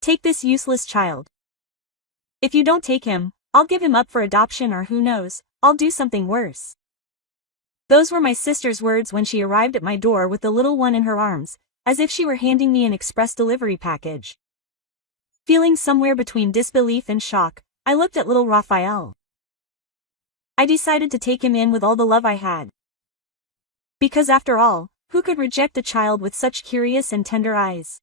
Take this useless child. If you don't take him, I'll give him up for adoption, or who knows, I'll do something worse. Those were my sister's words when she arrived at my door with the little one in her arms, as if she were handing me an express delivery package. Feeling somewhere between disbelief and shock, I looked at little Raphael. I decided to take him in with all the love I had. Because after all, who could reject a child with such curious and tender eyes?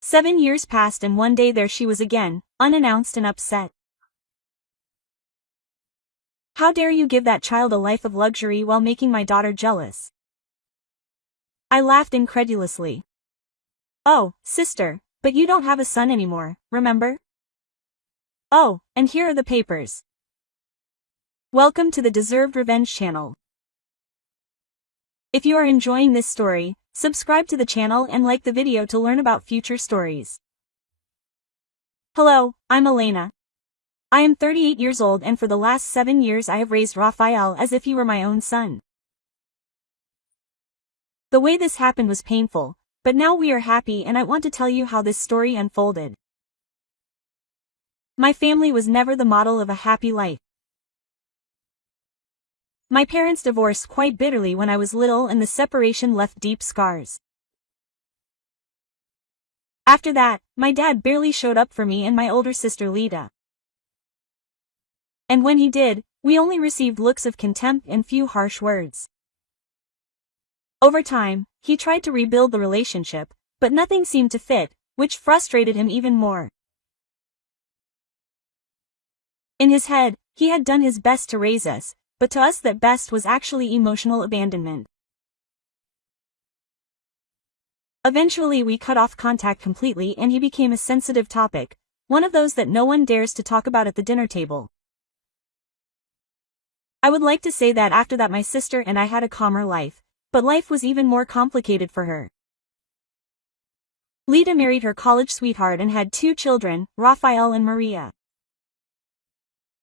7 years passed, and one day there she was again, unannounced and upset. How dare you give that child a life of luxury while making my daughter jealous? I laughed incredulously. Oh, sister, but you don't have a son anymore, remember? Oh, and here are the papers. Welcome to the Deserved Revenge channel. If you are enjoying this story, subscribe to the channel and like the video to learn about future stories. Hello, I'm Elena. I am 38 years old, and for the last 7 years I have raised Raphael as if he were my own son. The way this happened was painful, but now we are happy, and I want to tell you how this story unfolded. My family was never the model of a happy life. My parents divorced quite bitterly when I was little, and the separation left deep scars. After that, my dad barely showed up for me and my older sister Lita. And when he did, we only received looks of contempt and few harsh words. Over time, he tried to rebuild the relationship, but nothing seemed to fit, which frustrated him even more. In his head, he had done his best to raise us, but to us that best was actually emotional abandonment. Eventually we cut off contact completely, and he became a sensitive topic, one of those that no one dares to talk about at the dinner table. I would like to say that after that my sister and I had a calmer life, but life was even more complicated for her. Lita married her college sweetheart and had 2 children, Raphael and Maria.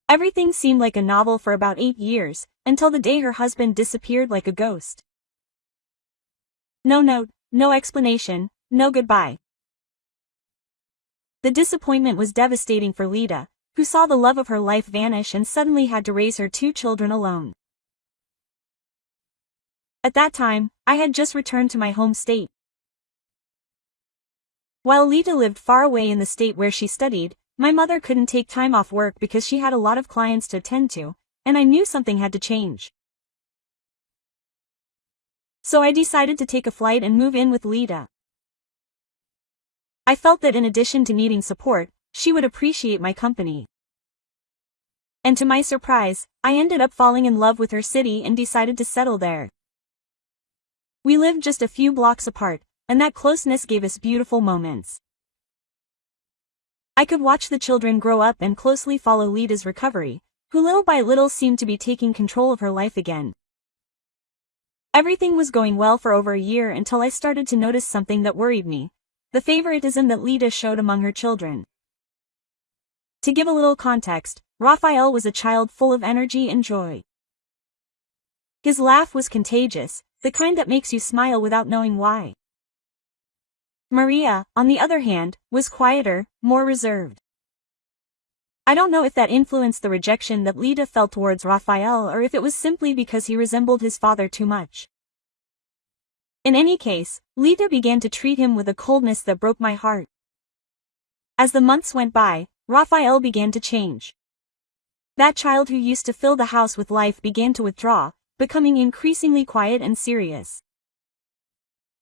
Everything seemed like a novel for about 8 years, until the day her husband disappeared like a ghost. No note, no explanation, no goodbye. The disappointment was devastating for Lita, who saw the love of her life vanish and suddenly had to raise her 2 children alone. At that time, I had just returned to my home state. While Lita lived far away in the state where she studied, my mother couldn't take time off work because she had a lot of clients to attend to, and I knew something had to change. So I decided to take a flight and move in with Lita. I felt that in addition to needing support, she would appreciate my company. And to my surprise, I ended up falling in love with her city and decided to settle there. We lived just a few blocks apart, and that closeness gave us beautiful moments. I could watch the children grow up and closely follow Lita's recovery, who little by little seemed to be taking control of her life again. Everything was going well for over a year until I started to notice something that worried me: the favoritism that Lita showed among her children. To give a little context, Raphael was a child full of energy and joy. His laugh was contagious, the kind that makes you smile without knowing why. Maria, on the other hand, was quieter, more reserved. I don't know if that influenced the rejection that Lita felt towards Raphael, or if it was simply because he resembled his father too much. In any case, Lita began to treat him with a coldness that broke my heart. As the months went by, Raphael began to change. That child who used to fill the house with life began to withdraw, becoming increasingly quiet and serious.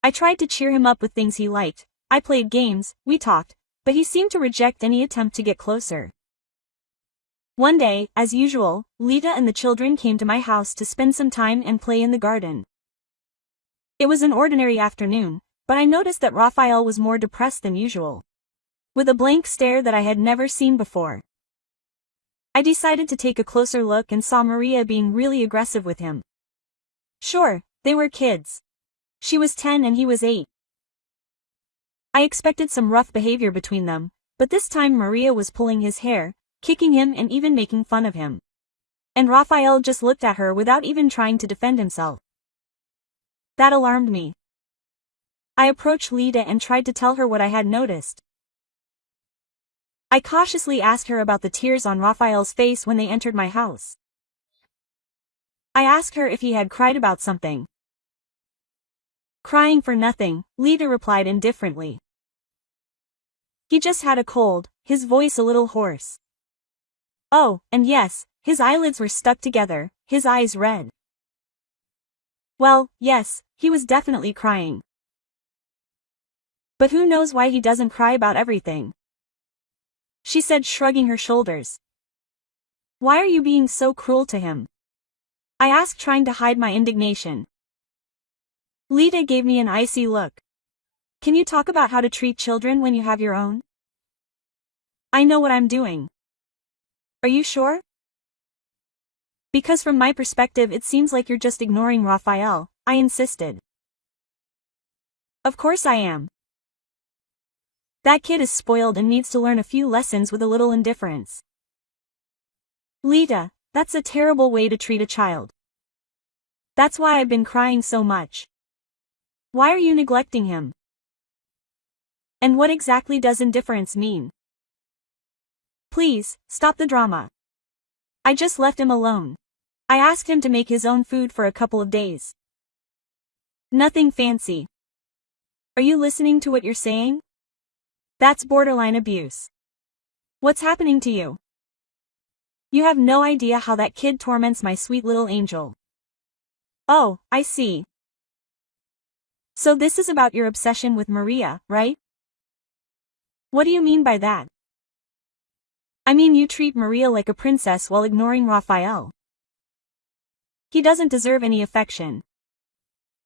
I tried to cheer him up with things he liked. I played games, we talked, but he seemed to reject any attempt to get closer. One day, as usual, Lita and the children came to my house to spend some time and play in the garden. It was an ordinary afternoon, but I noticed that Raphael was more depressed than usual, with a blank stare that I had never seen before. I decided to take a closer look and saw Maria being really aggressive with him. Sure, they were kids. She was 10 and he was 8. I expected some rough behavior between them, but this time Maria was pulling his hair, kicking him and even making fun of him. And Raphael just looked at her without even trying to defend himself. That alarmed me. I approached Lita and tried to tell her what I had noticed. I cautiously asked her about the tears on Raphael's face when they entered my house. I asked her if he had cried about something. Crying for nothing, Lita replied indifferently. He just had a cold, his voice a little hoarse. Oh, and yes, his eyelids were stuck together, his eyes red. Well, yes, he was definitely crying. But who knows why he doesn't cry about everything? She said, shrugging her shoulders. Why are you being so cruel to him? I asked, trying to hide my indignation. Lita gave me an icy look. Can you talk about how to treat children when you have your own? I know what I'm doing. Are you sure? Because from my perspective it seems like you're just ignoring Raphael, I insisted. Of course I am. That kid is spoiled and needs to learn a few lessons with a little indifference. Lita, that's a terrible way to treat a child. That's why I've been crying so much. Why are you neglecting him? And what exactly does indifference mean? Please, stop the drama. I just left him alone. I asked him to make his own food for a couple of days. Nothing fancy. Are you listening to what you're saying? That's borderline abuse. What's happening to you? You have no idea how that kid torments my sweet little angel. Oh, I see. So this is about your obsession with Maria, right? What do you mean by that? I mean you treat Maria like a princess while ignoring Raphael. He doesn't deserve any affection.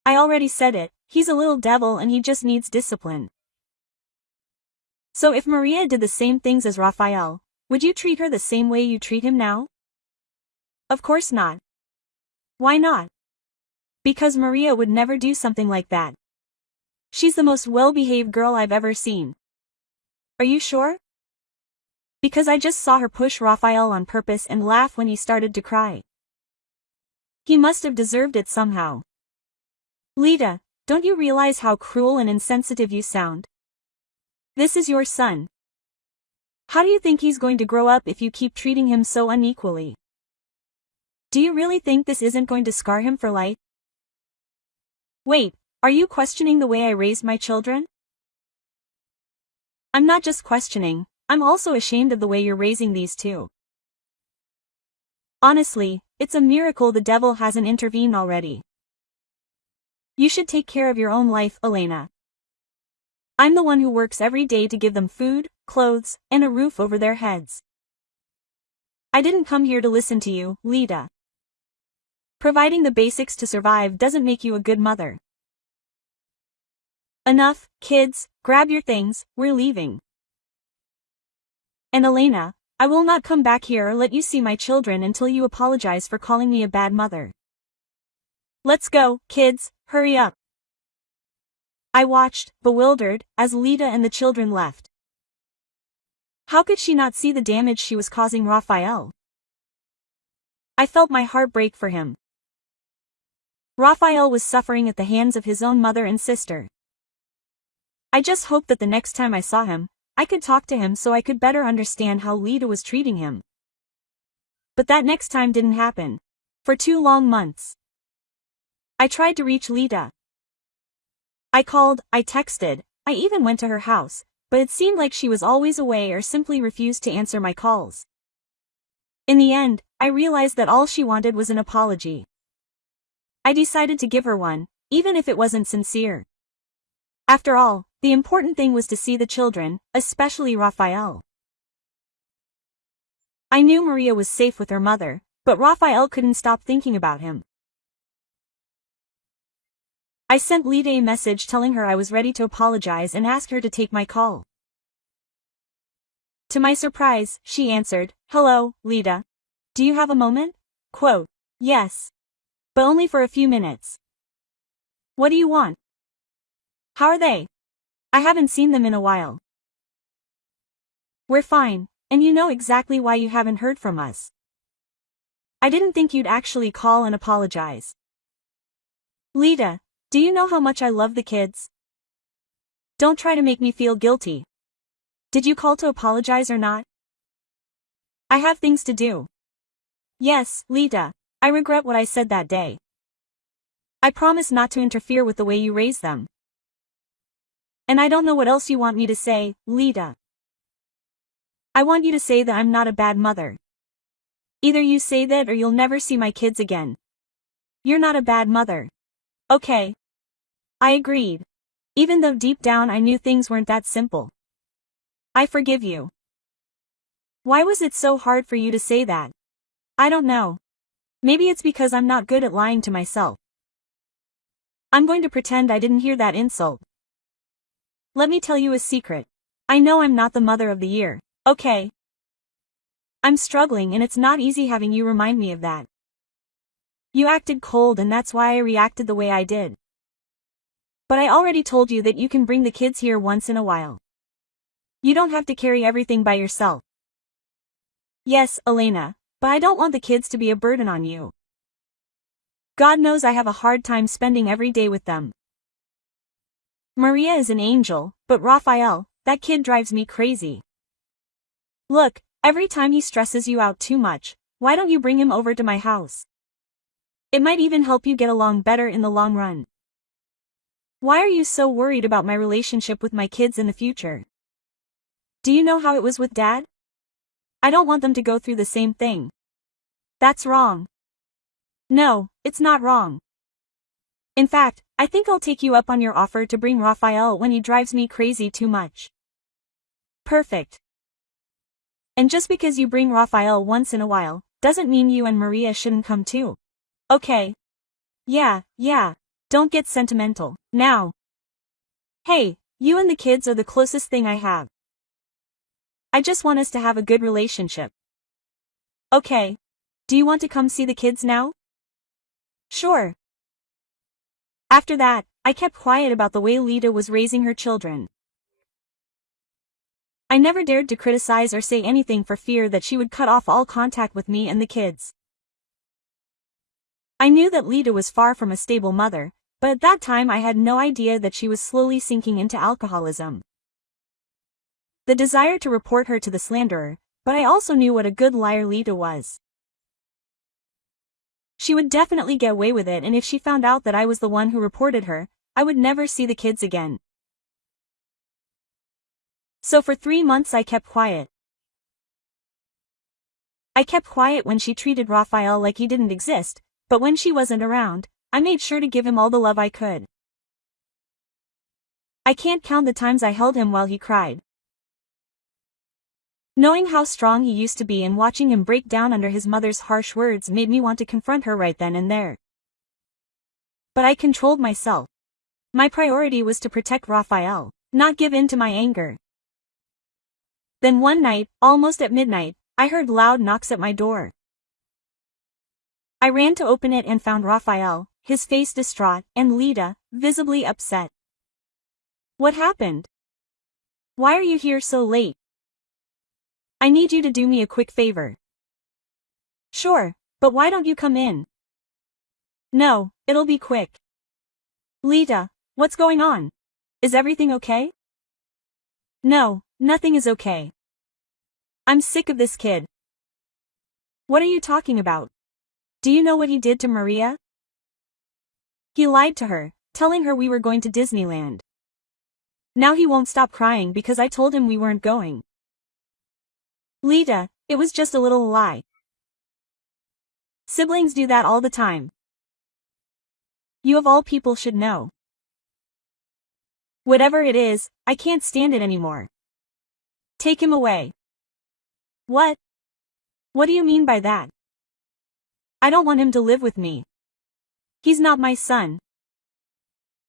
I already said it, he's a little devil and he just needs discipline. So if Maria did the same things as Raphael, would you treat her the same way you treat him now? Of course not. Why not? Because Maria would never do something like that. She's the most well-behaved girl I've ever seen. Are you sure? Because I just saw her push Raphael on purpose and laugh when he started to cry. He must have deserved it somehow. Lita, don't you realize how cruel and insensitive you sound? This is your son. How do you think he's going to grow up if you keep treating him so unequally? Do you really think this isn't going to scar him for life? Wait, are you questioning the way I raised my children? I'm not just questioning, I'm also ashamed of the way you're raising these two. Honestly, it's a miracle the devil hasn't intervened already. You should take care of your own life, Elena. I'm the one who works every day to give them food, clothes, and a roof over their heads. I didn't come here to listen to you, Lita. Providing the basics to survive doesn't make you a good mother. Enough, kids, grab your things, we're leaving. And Elena, I will not come back here or let you see my children until you apologize for calling me a bad mother. Let's go, kids, hurry up. I watched, bewildered, as Lita and the children left. How could she not see the damage she was causing Raphael? I felt my heart break for him. Raphael was suffering at the hands of his own mother and sister. I just hoped that the next time I saw him, I could talk to him so I could better understand how Lita was treating him. But that next time didn't happen. For 2 long months. I tried to reach Lita. I called, I texted, I even went to her house, but it seemed like she was always away or simply refused to answer my calls. In the end, I realized that all she wanted was an apology. I decided to give her one, even if it wasn't sincere. After all, the important thing was to see the children, especially Raphael. I knew Maria was safe with her mother, but Raphael couldn't stop thinking about him. I sent Lita a message telling her I was ready to apologize and asked her to take my call. To my surprise, she answered, "Hello, Lita. Do you have a moment?" Quote, "Yes. But only for a few minutes." "What do you want?" "How are they? I haven't seen them in a while." "We're fine, and you know exactly why you haven't heard from us. I didn't think you'd actually call and apologize. Lita, do you know how much I love the kids? Don't try to make me feel guilty. Did you call to apologize or not? I have things to do. Yes, Lita, I regret what I said that day. I promise not to interfere with the way you raise them. And I don't know what else you want me to say, Lita. I want you to say that I'm not a bad mother. Either you say that or you'll never see my kids again. You're not a bad mother. Okay. I agreed. Even though deep down I knew things weren't that simple. I forgive you. Why was it so hard for you to say that? I don't know. Maybe it's because I'm not good at lying to myself. I'm going to pretend I didn't hear that insult. Let me tell you a secret. I know I'm not the mother of the year, okay? I'm struggling and it's not easy having you remind me of that. You acted cold and that's why I reacted the way I did. But I already told you that you can bring the kids here once in a while. You don't have to carry everything by yourself. Yes, Elena, but I don't want the kids to be a burden on you. God knows I have a hard time spending every day with them. Maria is an angel, but Raphael, that kid drives me crazy. Look, every time he stresses you out too much, why don't you bring him over to my house? It might even help you get along better in the long run. Why are you so worried about my relationship with my kids in the future? Do you know how it was with Dad? I don't want them to go through the same thing. That's wrong. No, it's not wrong. In fact, I think I'll take you up on your offer to bring Raphael when he drives me crazy too much. Perfect. And just because you bring Raphael once in a while, doesn't mean you and Maria shouldn't come too. Okay. Yeah, don't get sentimental, now. Hey, you and the kids are the closest thing I have. I just want us to have a good relationship. Okay. Do you want to come see the kids now? Sure. After that, I kept quiet about the way Lita was raising her children. I never dared to criticize or say anything for fear that she would cut off all contact with me and the kids. I knew that Lita was far from a stable mother, but at that time I had no idea that she was slowly sinking into alcoholism. The desire to report her to the slanderer, but I also knew what a good liar Lita was. She would definitely get away with it, and if she found out that I was the one who reported her, I would never see the kids again. So for 3 months I kept quiet. I kept quiet when she treated Raphael like he didn't exist, but when she wasn't around, I made sure to give him all the love I could. I can't count the times I held him while he cried. Knowing how strong he used to be and watching him break down under his mother's harsh words made me want to confront her right then and there. But I controlled myself. My priority was to protect Raphael, not give in to my anger. Then one night, almost at midnight, I heard loud knocks at my door. I ran to open it and found Raphael, his face distraught, and Lita, visibly upset. What happened? Why are you here so late? I need you to do me a quick favor. Sure, but why don't you come in? No, it'll be quick. Lita, what's going on? Is everything okay? No, nothing is okay. I'm sick of this kid. What are you talking about? Do you know what he did to Maria? He lied to her, telling her we were going to Disneyland. Now he won't stop crying because I told him we weren't going. Lita, it was just a little lie. Siblings do that all the time. You of all people should know. Whatever it is, I can't stand it anymore. Take him away. What? What do you mean by that? I don't want him to live with me. He's not my son.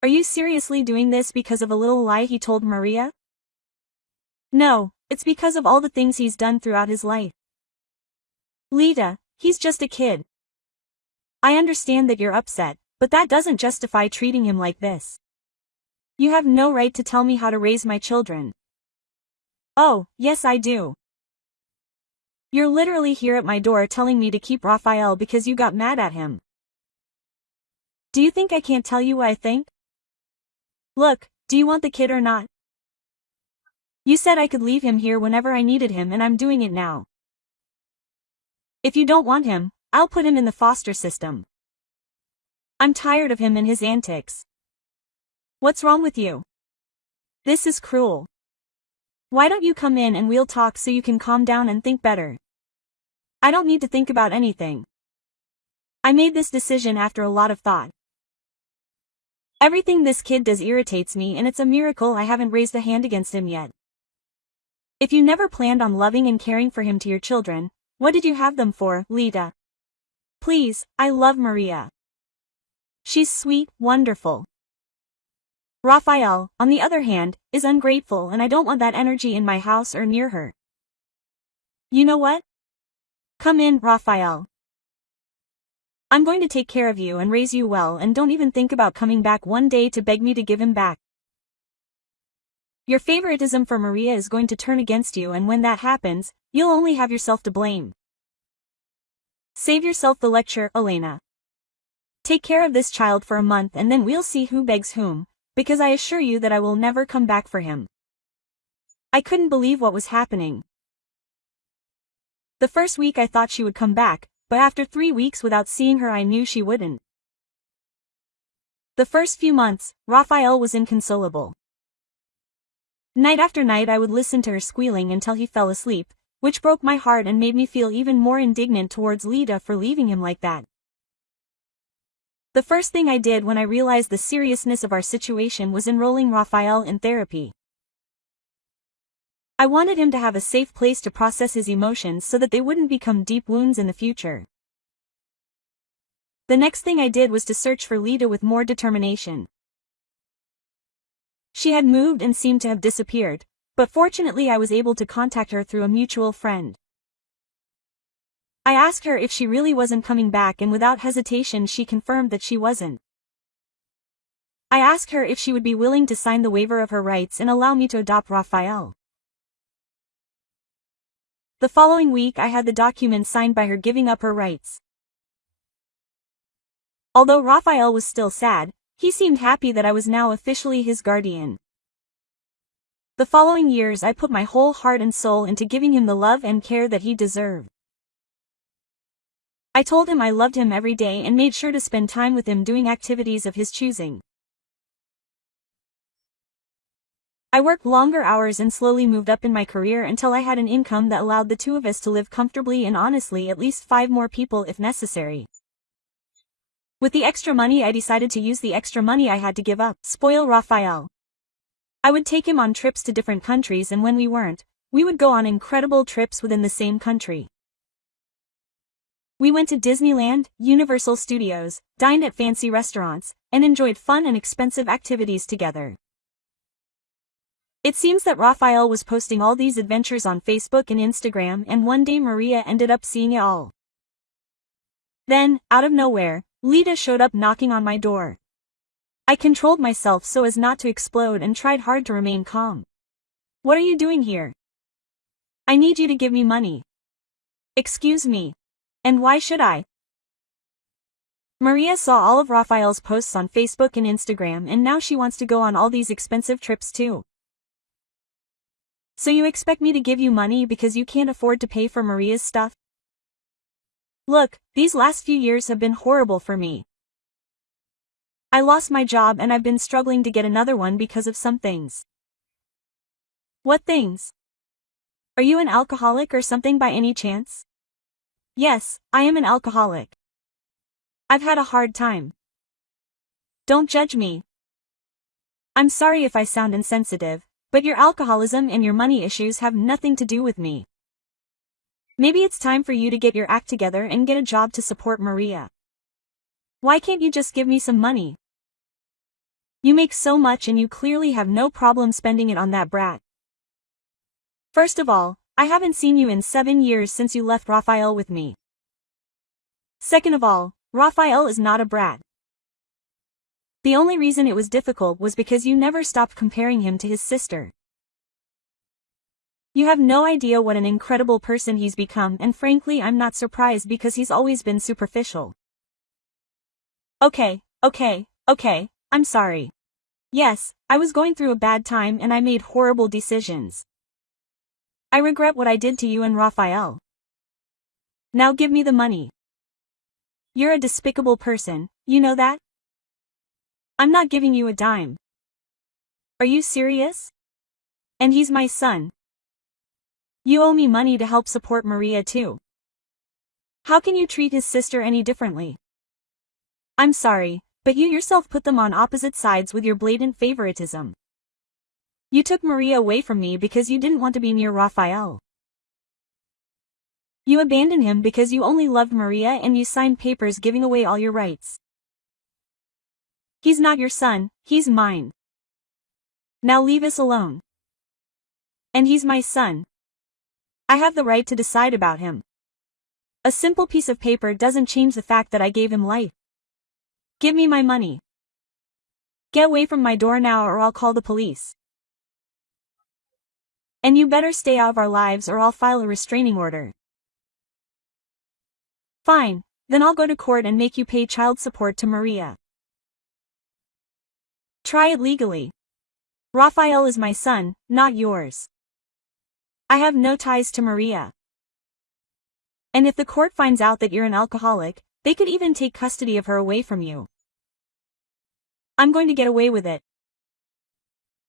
Are you seriously doing this because of a little lie he told Maria? No, it's because of all the things he's done throughout his life. Lita, he's just a kid. I understand that you're upset, but that doesn't justify treating him like this. You have no right to tell me how to raise my children. Oh, yes I do. You're literally here at my door telling me to keep Raphael because you got mad at him. Do you think I can't tell you what I think? Look, do you want the kid or not? You said I could leave him here whenever I needed him and I'm doing it now. If you don't want him, I'll put him in the foster system. I'm tired of him and his antics. What's wrong with you? This is cruel. Why don't you come in and we'll talk so you can calm down and think better? I don't need to think about anything. I made this decision after a lot of thought. Everything this kid does irritates me and it's a miracle I haven't raised a hand against him yet. If you never planned on loving and caring for him to your children, what did you have them for, Lita? Please, I love Maria. She's sweet, wonderful. Raphael, on the other hand, is ungrateful and I don't want that energy in my house or near her. You know what? Come in, Raphael. I'm going to take care of you and raise you well and don't even think about coming back one day to beg me to give him back. Your favoritism for Maria is going to turn against you and when that happens, you'll only have yourself to blame. Save yourself the lecture, Elena. Take care of this child for a month and then we'll see who begs whom, because I assure you that I will never come back for him. I couldn't believe what was happening. The first week I thought she would come back, but after 3 weeks without seeing her I knew she wouldn't. The first few months, Raphael was inconsolable. Night after night I would listen to her squealing until he fell asleep, which broke my heart and made me feel even more indignant towards Lita for leaving him like that. The first thing I did when I realized the seriousness of our situation was enrolling Raphael in therapy. I wanted him to have a safe place to process his emotions so that they wouldn't become deep wounds in the future. The next thing I did was to search for Lita with more determination. She had moved and seemed to have disappeared, but fortunately I was able to contact her through a mutual friend. I asked her if she really wasn't coming back and without hesitation she confirmed that she wasn't. I asked her if she would be willing to sign the waiver of her rights and allow me to adopt Raphael. The following week I had the document signed by her giving up her rights. Although Raphael was still sad, he seemed happy that I was now officially his guardian. The following years I put my whole heart and soul into giving him the love and care that he deserved. I told him I loved him every day and made sure to spend time with him doing activities of his choosing. I worked longer hours and slowly moved up in my career until I had an income that allowed the two of us to live comfortably and honestly, at least 5 more people if necessary. With the extra money I decided to use the extra money I had to give up, spoil Raphael. I would take him on trips to different countries and when we weren't, we would go on incredible trips within the same country. We went to Disneyland, Universal Studios, dined at fancy restaurants, and enjoyed fun and expensive activities together. It seems that Raphael was posting all these adventures on Facebook and Instagram and one day Maria ended up seeing it all. Then, out of nowhere, Lita showed up knocking on my door. I controlled myself so as not to explode and tried hard to remain calm. What are you doing here? I need you to give me money. Excuse me. And why should I? Maria saw all of Raphael's posts on Facebook and Instagram and now she wants to go on all these expensive trips too. So you expect me to give you money because you can't afford to pay for Maria's stuff? Look, these last few years have been horrible for me. I lost my job and I've been struggling to get another one because of some things. What things? Are you an alcoholic or something by any chance? Yes, I am an alcoholic. I've had a hard time. Don't judge me. I'm sorry if I sound insensitive, but your alcoholism and your money issues have nothing to do with me. Maybe it's time for you to get your act together and get a job to support Maria. Why can't you just give me some money? You make so much and you clearly have no problem spending it on that brat. First of all, I haven't seen you in 7 years since you left Raphael with me. Second of all, Raphael is not a brat. The only reason it was difficult was because you never stopped comparing him to his sister. You have no idea what an incredible person he's become and frankly I'm not surprised because he's always been superficial. Okay, I'm sorry. Yes, I was going through a bad time and I made horrible decisions. I regret what I did to you and Raphael. Now give me the money. You're a despicable person, you know that? I'm not giving you a dime. Are you serious? And he's my son. You owe me money to help support Maria too. How can you treat his sister any differently? I'm sorry, but you yourself put them on opposite sides with your blatant favoritism. You took Maria away from me because you didn't want to be near Raphael. You abandoned him because you only loved Maria and you signed papers giving away all your rights. He's not your son, he's mine. Now leave us alone. And he's my son. I have the right to decide about him. A simple piece of paper doesn't change the fact that I gave him life. Give me my money. Get away from my door now or I'll call the police. And you better stay out of our lives or I'll file a restraining order. Fine, then I'll go to court and make you pay child support to Maria. Try it legally. Raphael is my son, not yours. I have no ties to Maria. And if the court finds out that you're an alcoholic, they could even take custody of her away from you. I'm going to get away with it.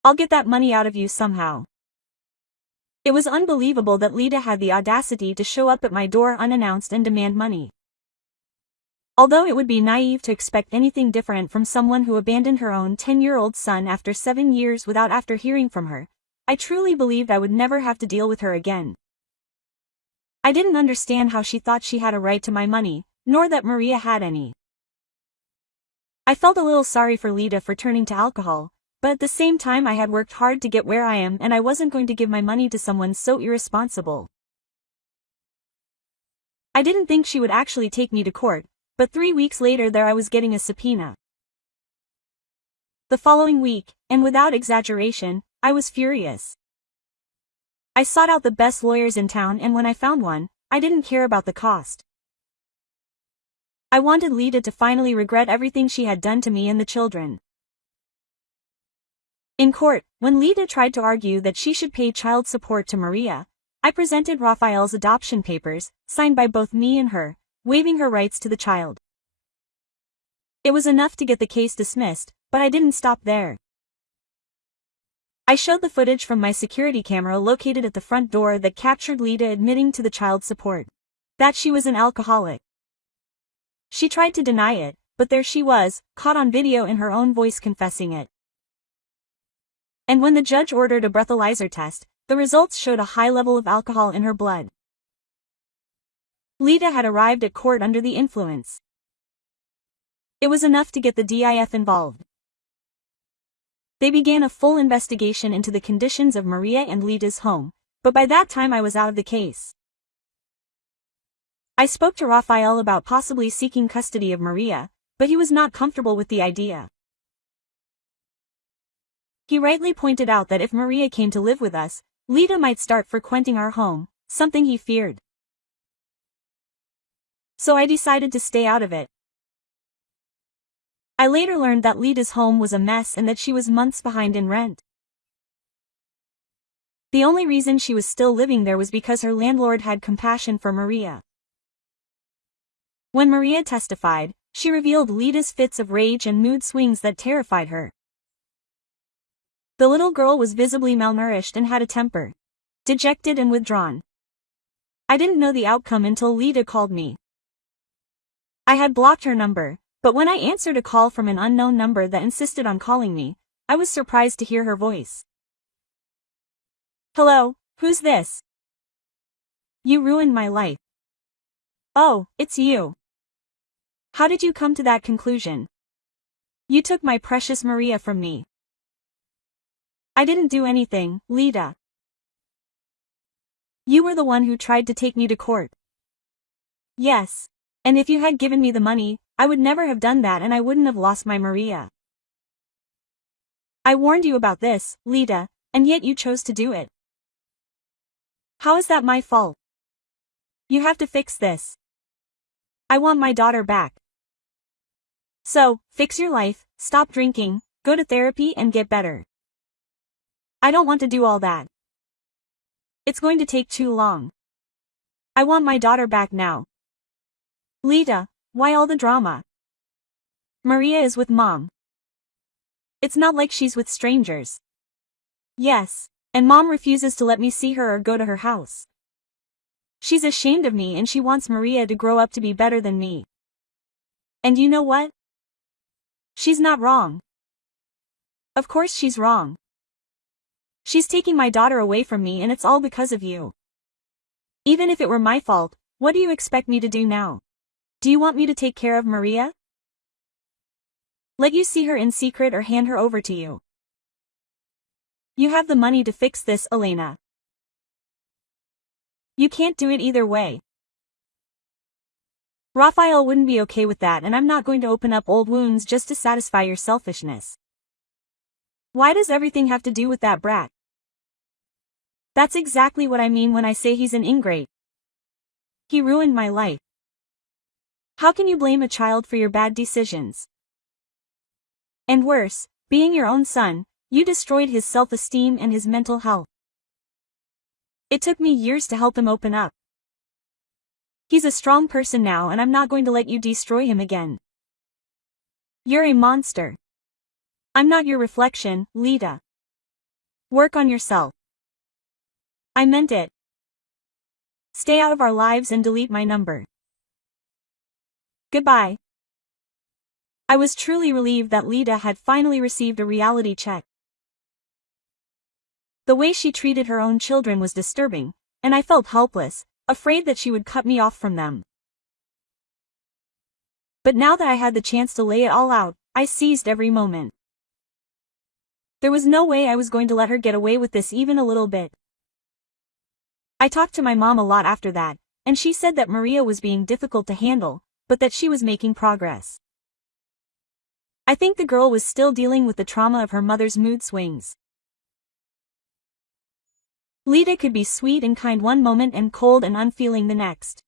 I'll get that money out of you somehow. It was unbelievable that Lita had the audacity to show up at my door unannounced and demand money. Although it would be naive to expect anything different from someone who abandoned her own 10-year-old son after 7 years without after hearing from her, I truly believed I would never have to deal with her again. I didn't understand how she thought she had a right to my money, nor that Maria had any. I felt a little sorry for Lita for turning to alcohol, but at the same time I had worked hard to get where I am and I wasn't going to give my money to someone so irresponsible. I didn't think she would actually take me to court, but 3 weeks later there I was getting a subpoena. The following week, and without exaggeration, I was furious. I sought out the best lawyers in town and when I found one, I didn't care about the cost. I wanted Lita to finally regret everything she had done to me and the children. In court, when Lita tried to argue that she should pay child support to Maria, I presented Raphael's adoption papers, signed by both me and her, waiving her rights to the child. It was enough to get the case dismissed, but I didn't stop there. I showed the footage from my security camera located at the front door that captured Lita admitting to the child support. That she was an alcoholic. She tried to deny it, but there she was, caught on video in her own voice confessing it. And when the judge ordered a breathalyzer test, the results showed a high level of alcohol in her blood. Lita had arrived at court under the influence. It was enough to get the DIF involved. They began a full investigation into the conditions of Maria and Lita's home, but by that time I was out of the case. I spoke to Raphael about possibly seeking custody of Maria, but he was not comfortable with the idea. He rightly pointed out that if Maria came to live with us, Lita might start frequenting our home, something he feared. So I decided to stay out of it. I later learned that Lita's home was a mess and that she was months behind in rent. The only reason she was still living there was because her landlord had compassion for Maria. When Maria testified, she revealed Lita's fits of rage and mood swings that terrified her. The little girl was visibly malnourished and had a temper. Dejected and withdrawn. I didn't know the outcome until Lita called me. I had blocked her number, but when I answered a call from an unknown number that insisted on calling me, I was surprised to hear her voice. Hello, who's this? You ruined my life. Oh, it's you. How did you come to that conclusion? You took my precious Maria from me. I didn't do anything, Lita. You were the one who tried to take me to court. Yes. And if you had given me the money, I would never have done that and I wouldn't have lost my Maria. I warned you about this, Lita, and yet you chose to do it. How is that my fault? You have to fix this. I want my daughter back. So, fix your life, stop drinking, go to therapy and get better. I don't want to do all that. It's going to take too long. I want my daughter back now. Lita, why all the drama? Maria is with Mom. It's not like she's with strangers. Yes, and Mom refuses to let me see her or go to her house. She's ashamed of me and she wants Maria to grow up to be better than me. And you know what? She's not wrong. Of course she's wrong. She's taking my daughter away from me and it's all because of you. Even if it were my fault, what do you expect me to do now? Do you want me to take care of Maria? Let you see her in secret or hand her over to you? You have the money to fix this, Elena. You can't do it either way. Raphael wouldn't be okay with that and I'm not going to open up old wounds just to satisfy your selfishness. Why does everything have to do with that brat? That's exactly what I mean when I say he's an ingrate. He ruined my life. How can you blame a child for your bad decisions? And worse, being your own son, you destroyed his self-esteem and his mental health. It took me years to help him open up. He's a strong person now and I'm not going to let you destroy him again. You're a monster. I'm not your reflection, Lita. Work on yourself. I meant it. Stay out of our lives and delete my number. Goodbye. I was truly relieved that Lita had finally received a reality check. The way she treated her own children was disturbing, and I felt helpless, afraid that she would cut me off from them. But now that I had the chance to lay it all out, I seized every moment. There was no way I was going to let her get away with this even a little bit. I talked to my mom a lot after that, and she said that Maria was being difficult to handle, but that she was making progress. I think the girl was still dealing with the trauma of her mother's mood swings. Lita could be sweet and kind one moment and cold and unfeeling the next.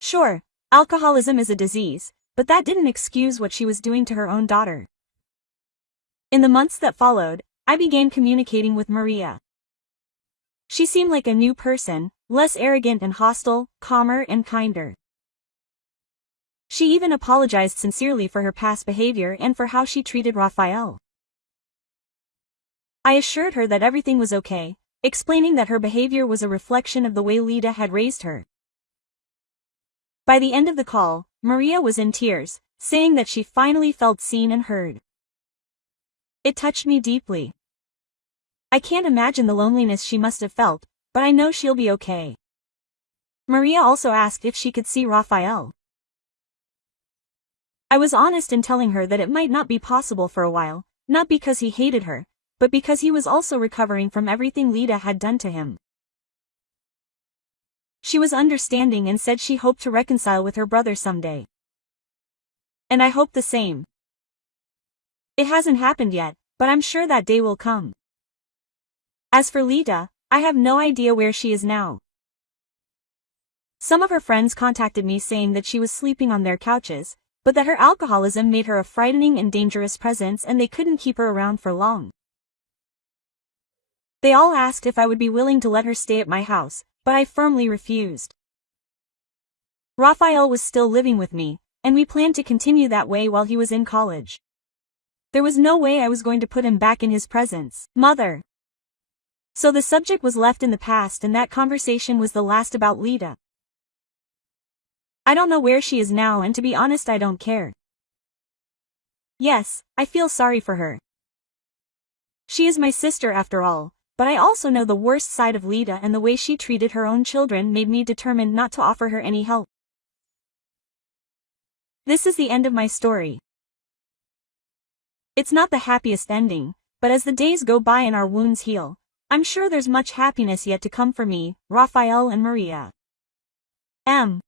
Sure, alcoholism is a disease, but that didn't excuse what she was doing to her own daughter. In the months that followed, I began communicating with Maria. She seemed like a new person, less arrogant and hostile, calmer and kinder. She even apologized sincerely for her past behavior and for how she treated Raphael. I assured her that everything was okay, explaining that her behavior was a reflection of the way Lita had raised her. By the end of the call, Maria was in tears, saying that she finally felt seen and heard. It touched me deeply. I can't imagine the loneliness she must have felt, but I know she'll be okay. Maria also asked if she could see Raphael. I was honest in telling her that it might not be possible for a while, not because he hated her, but because he was also recovering from everything Lita had done to him. She was understanding and said she hoped to reconcile with her brother someday. And I hope the same. It hasn't happened yet, but I'm sure that day will come. As for Lita, I have no idea where she is now. Some of her friends contacted me saying that she was sleeping on their couches, but that her alcoholism made her a frightening and dangerous presence and they couldn't keep her around for long. They all asked if I would be willing to let her stay at my house, but I firmly refused. Raphael was still living with me, and we planned to continue that way while he was in college. There was no way I was going to put him back in his presence, Mother. So the subject was left in the past and that conversation was the last about Lita. I don't know where she is now and to be honest I don't care. Yes, I feel sorry for her. She is my sister after all, but I also know the worst side of Lita and the way she treated her own children made me determined not to offer her any help. This is the end of my story. It's not the happiest ending, but as the days go by and our wounds heal, I'm sure there's much happiness yet to come for me, Raphael and Maria. M.